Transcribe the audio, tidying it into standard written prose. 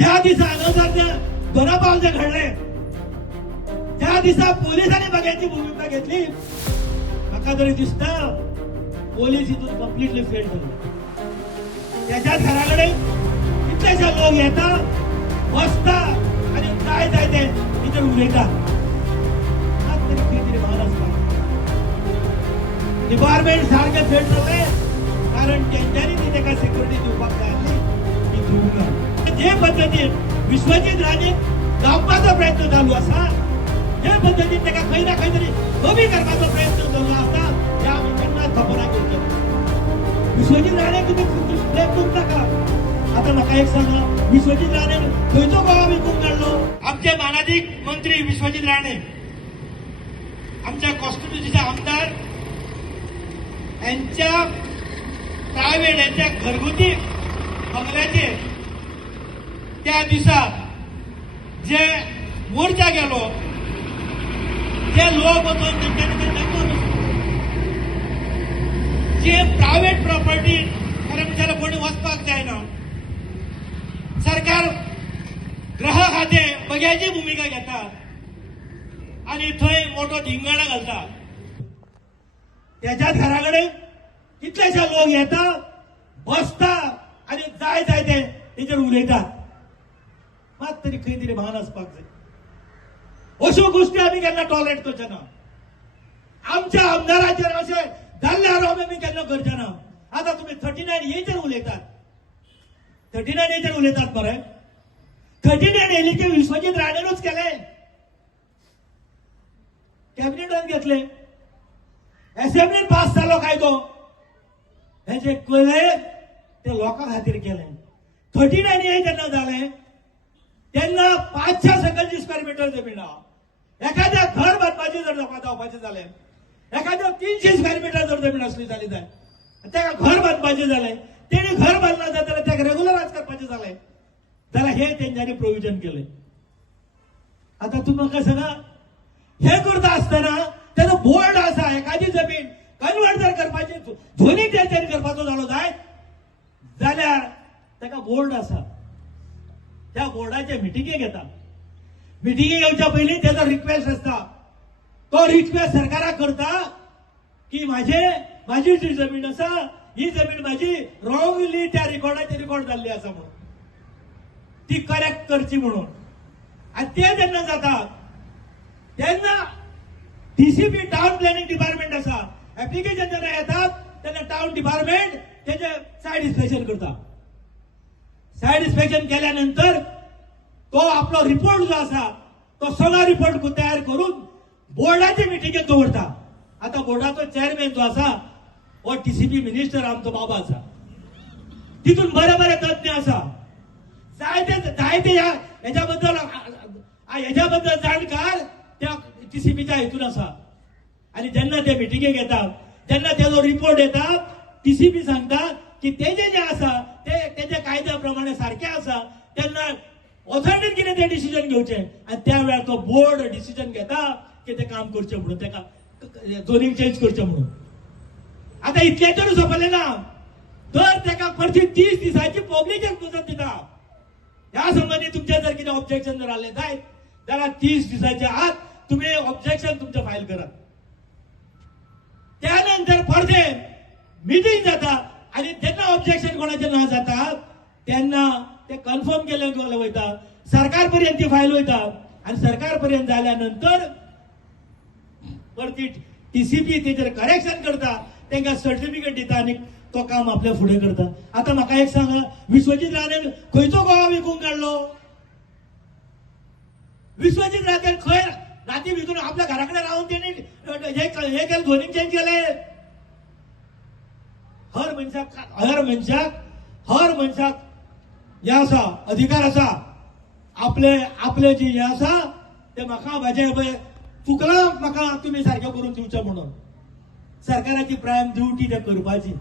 ज्या दिसा अनवधान दोनापावल जे घडले त्या दिसा पोलिसांनी बघायची भूमिका घेतली. म्हाका तरी दिसता पोलीस इथून कम्प्लिटली फेल झाले. त्याच्या घराकडे कितलेशे लोक येता बसता आणि काय जाय ते इतर उलयता. डिपार्टमेंट सारखे फेल झाले कारण त्यांच्यानी तिथे सिक्युरिटी दिवपाक जाय आसली ती दिवंक ना. जे पद्धतीन विश्वजीत राणे दामपाचो प्रयत्न चालू आसा जे पद्धतीन ताका खंय ना खंय तरी कमी करपाचो प्रयत्न चालू आसा हे आमी केन्नाच खबरां घेवचे. विश्वजीत राणे तुम्ही ब्लेम करूं नाका. आता म्हाका एक सांगा विश्वजीत राणे खंयचो गोवा विकून काडलो? आमचे मानाधिक मंत्री विश्वजीत राणे आमच्या कॉन्स्टिट्युन्सीचे आमदार यांच्या प्रायव्हेट यांच्या घरगुती बंगल्याचे त्या दिसा जे मोर्चा गेलो जे लोक जे प्रायव्हेट प्रॉपर्टी कर्मचारी कोणी वचपाक जायना. सरकार ग्रह खाते बघ्याची भूमिका घेता आणि थंय मोठो धिंगाणा घालता. त्याच्याच घराकडे कितलेशे लोक येता बसता आणि जाय जाय ते तेचेर उलयतात. मात तरी खंय तरी भान आसपाक जाय. अश्यो गोष्टी आमी केन्ना टॉलरेट करचे ना. आमच्या आमदाराचेर अशें जाल्ल्यार आमी केन्ना करचे ना. आता तुम्ही 39 एचेर उलयतात. 39 एचेर उलयतात मरे. 39 एलीचे विश्वजीत राणेनूच केले. कॅबिनेटान घेतले. असेंब्लीन पास जालो कायदो हे जे केले ते लोकां खातीर केले. 39 ए जेन्ना जाले तेन्ना 500 सकलची स्क्वेअर मीटर जमीन आहा. एखाद्या घर बांदपाचे जर जावपाचे जाले एखाद्या 300 स्क्वेअर मीटर जर जमीन असली जाली जाय ताका घर बांदपाचे जाले तेणी घर बांदला जाल्यार ताका रेग्युलरायज करपाचे जाले जाल्यार हे तेंच्यांनी प्रोविजन केले. आता तुम्ही म्हाका सांगा हे करता आसतना त्याचा बोर्ड असा एखादी जमीन कन्वर्ट जर करपाची दोन्ही चेंज करपाचो झालो जाय जाल्यार ताका बोर्ड असा. त्या बोर्डाचे मिटिंगे घेता. मिटिंगे घेवच्या पयलीं त्याचा रिक्वेस्ट असता. तो रिक्वेस्ट सरकाराक करता की माझी जी जमीन असा ही जमीन माझी रॉंगली त्या रिकॉर्डाचे रिकॉर्ड जाल्ली असा म्हणून ती करेक्ट करची म्हणून. आणि ते जेन्ना जाता तेन्ना टीसीपी टाउन प्लॅनिंग डिपार्टमेंट असा ऍप्लिकेशन जेन्ना येतात तेन्ना टाउन डिपार्टमेंट त्याचे साइड इन्स्पेक्शन करता. साइड इन्स्पेक्शन केल्यानंतर तो आपलो रिपोर्ट जो असा तो सगळा रिपोर्ट तयार करून बोर्डाची मिटिंगेक दवरता. आता बोर्डाचो चेअरमॅन जो असा हो टीसीपी मिनिस्टर आमचो बाबा असा. तितून बरे बरे तज्ञ असा. जायते ह्याच्याबद्दल जाणकार त्या टीसीपीच्या हेतून असा. आणि जेन्ना ते मिटिंगेक येतात जेन्ना त्याचो रिपोर्ट येता टीसीपी सांगता की तेजे जे असा ते त्याच्या कायद्याप्रमाणे सारखे असा तेन्ना ऑथॉरिटीन कितें ते डिसिजन घेवचे आणि त्या वेळार तो बोर्ड डिसिजन घेता की ते काम करचे म्हणून ताका झोनिंग चेंज करचे म्हणून. आता इतलेच सोंपले ना तर ताका परती 30 दिसांची पब्लिक मुदत दिता. ह्या संबंधी तुमचे जर कितें ऑब्जेक्शन जर आले जायत जाल्यार 30 दिसांच्या आत तुम्ही ऑब्जेक्शन तुमचं फाईल करा. त्यानंतर परते मिटिंग जाता आणि जेन्ना ऑब्जेक्शन कोणाचे ना जाता तेन्ना ते कन्फर्म केले वयता सरकारपर्यंत ती फाईल वयता आणि सरकारपर्यंत जाल्यानंतर परती टीसीपी तेचेर करेक्शन करता तांकां सर्टिफिकेट दिता आणि तो काम आपल्या फुडें करता. आता म्हाका एक सांगा विश्वजीत राणेन खंयचो गोवा विकून काडलो? विश्वजीत राणे खंय राती भितून आपल्या घराकडे राहून त्यांनी हे केलं झोनिंग चेंज केले. हर मनशाक हे आसा अधिकार आसा आपले जे हे आसा ते म्हाका माझे चुकला म्हाका तुम्ही सारखे करून दिवचे म्हणून. सरकाराची प्रायम ड्युटी ते करपाची.